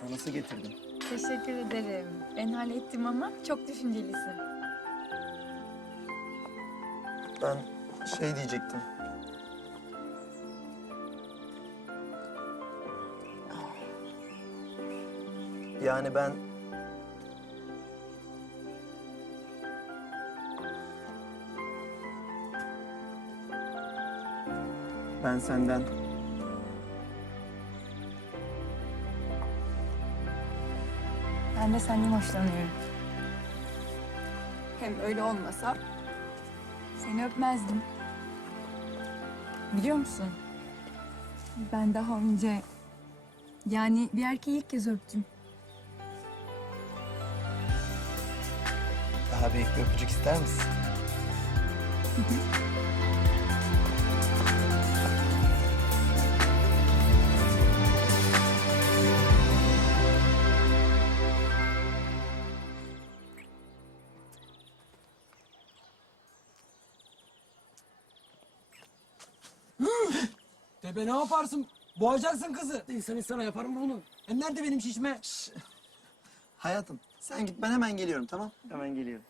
Sana su getirdim. Teşekkür ederim. Ben hallettim ama çok düşüncelisin. Ben şey diyecektim. Yani ben... Ben senden Ben de senden hoşlanıyorum. Hem öyle olmasa seni öpmezdim. Biliyor musun? Ben daha önce yani bir erkeği ilk kez öptüm. daha bir öpücük ister misin? Tebe ne yaparsın? Boğacaksın kızı. İnsan insana yapar mı bunu? Hem nerede benim şişme? Hayatım sen git ben hemen geliyorum tamam? Hemen geliyorum.